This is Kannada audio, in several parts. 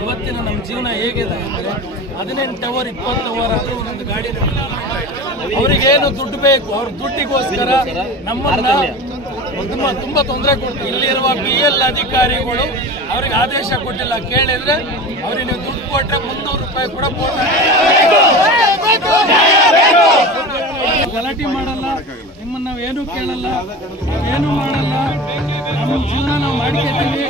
ಇವತ್ತಿನ ನಮ್ಮ ಜೀವನ ಹೇಗಿದೆ ಅಂದರೆ 18 ಅವರ್ 20 ಅವರ್ ಆದರೂ ಒಂದೊಂದು ಗಾಡಿ ಅವರಿಗೇನು ದುಡ್ಡು ಬೇಕು, ಅವ್ರ ದುಡ್ಡಿಗೋಸ್ಕರ ನಮ್ಮನ್ನ ತುಂಬಾ ತೊಂದರೆ ಕೊಡ್ತಾರೆ. ಇಲ್ಲಿರುವ BL ಅಧಿಕಾರಿಗಳು ಅವ್ರಿಗೆ ಆದೇಶ ಕೊಟ್ಟಿಲ್ಲ. ಕೇಳಿದ್ರೆ ಅವ್ರಿಗೆ ನೀವು ದುಡ್ಡು ಕೊಟ್ಟರೆ 300 ರೂಪಾಯಿ ಕೂಡ ಗಲಾಟೆ ಮಾಡಲ್ಲ, ನಿಮ್ಮನ್ನ ನಾವೇನು ಕೇಳಲ್ಲ, ನಾವೇನು ಮಾಡಲ್ಲ, ನಮ್ಮ ಜೀವನ ನಾವು ಮಾಡ್ಕೊತೀವಿ.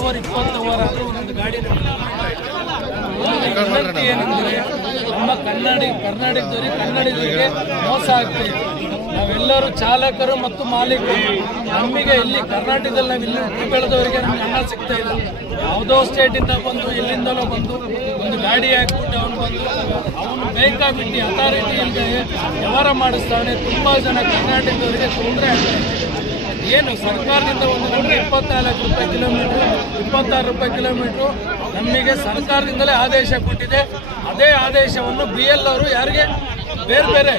ಅವರ್ 20 ಅವರ್ ಆದರೂ ಒಂದೊಂದು ಗಾಡಿ ಏನಂದ್ರೆ ನಮ್ಮ ಕನ್ನಡಿಗರಿಗೆ ಮೋಸ ಆಗ್ತದೆ. ನಾವೆಲ್ಲರೂ ಚಾಲಕರು ಮತ್ತು ಮಾಲೀಕರು. ನಮಗೆ ಇಲ್ಲಿ ಕರ್ನಾಟಕದಲ್ಲಿ ನಾವು ಇಲ್ಲಿ ಹುಟ್ಟು ಬೆಳೆದವರಿಗೆ ನಮ್ಗೆ ಹಣ ಸಿಗ್ತಾ ಇಲ್ಲ. ಯಾವುದೋ ಸ್ಟೇಟಿಂದ ಬಂದು ಎಲ್ಲಿಂದಲೋ ಬಂದು ಒಂದು ಗಾಡಿ ಹಾಕ್ಬಿಟ್ಟು ಅವನು ಬೇಕಾಬಿಟ್ಟು ಅಥಾರಿಟಿ ಇಲ್ಲದೆ ವ್ಯವಹಾರ ಮಾಡಿಸ್ತಾನೆ. ತುಂಬ ಜನ ಕರ್ನಾಟಕದವರಿಗೆ ತೊಂದರೆ ಆಗ್ತದೆ. ಏನು ಸರ್ಕಾರದಿಂದ ಒಂದು ನಮಗೆ 24 ರೂಪಾಯಿ ಕಿಲೋಮೀಟ್ರು, 26 ರೂಪಾಯಿ ಕಿಲೋಮೀಟ್ರು ನಮಗೆ ಸರ್ಕಾರದಿಂದಲೇ ಆದೇಶ ಕೊಟ್ಟಿದೆ. ಅದೇ ಆದೇಶವನ್ನು BL ಅವರು ಯಾರಿಗೆ ಬೇರೆ ಬೇರೆ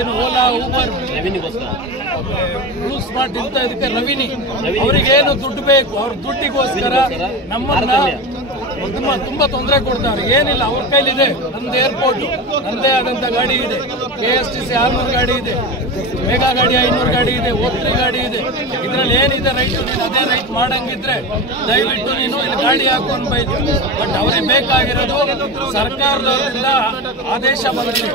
ಏನು ಓಲಾ, ಊಬರ್, ಬ್ಲೂ ಸ್ಮಾರ್ಟ್ ಇಂತ ಇದಕ್ಕೆ ರವಿನಿ ಅವರಿಗೇನು ದುಡ್ಡು ಬೇಕು, ಅವ್ರ ದುಡ್ಡಿಗೋಸ್ಕರ ನಮ್ಮನ್ನ ತುಂಬಾ ತೊಂದರೆ ಕೊಡ್ತಾರೆ. ಏನಿಲ್ಲ, ಅವ್ರ ಕೈಲಿದೆ. ನಮ್ದು ಏರ್ಪೋರ್ಟ್, ನಮ್ಮದೇ ಆದಂತ ಗಾಡಿ ಇದೆ, KSTC 600 ಗಾಡಿ ಇದೆ, ಮೆಗಾ ಗಾಡಿ 500 ಗಾಡಿ ಇದೆ, ಒತ್ರಿ ಗಾಡಿ ಇದೆ. ಇದ್ರಲ್ಲಿ ಏನಿದೆ ರೈಟ್, ನೀನು ಅದೇ ರೈಟ್ ಮಾಡಂಗಿದ್ರೆ ದಯವಿಟ್ಟು ನೀನು ಇಲ್ಲಿ ಗಾಡಿ ಹಾಕೊಂಡು ಬೈದು. ಬಟ್ ಅವ್ರಿಗೆ ಬೇಕಾಗಿರೋದು ಸರ್ಕಾರದಿಂದ ಆದೇಶ ಬಂದಿದೆ.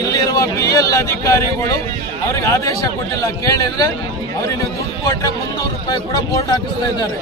ಇಲ್ಲಿರುವ BL ಅಧಿಕಾರಿಗಳು ಅವ್ರಿಗೆ ಆದೇಶ ಕೊಟ್ಟಿಲ್ಲ. ಕೇಳಿದ್ರೆ ಅವ್ರಿಗೆ ನೀವು ದುಡ್ಡು ಕೊಟ್ಟರೆ 300 ರೂಪಾಯಿ ಕೂಡ ಬೋರ್ಡ್ ಹಾಕಿಸ್ತಾ ಇದ್ದಾರೆ.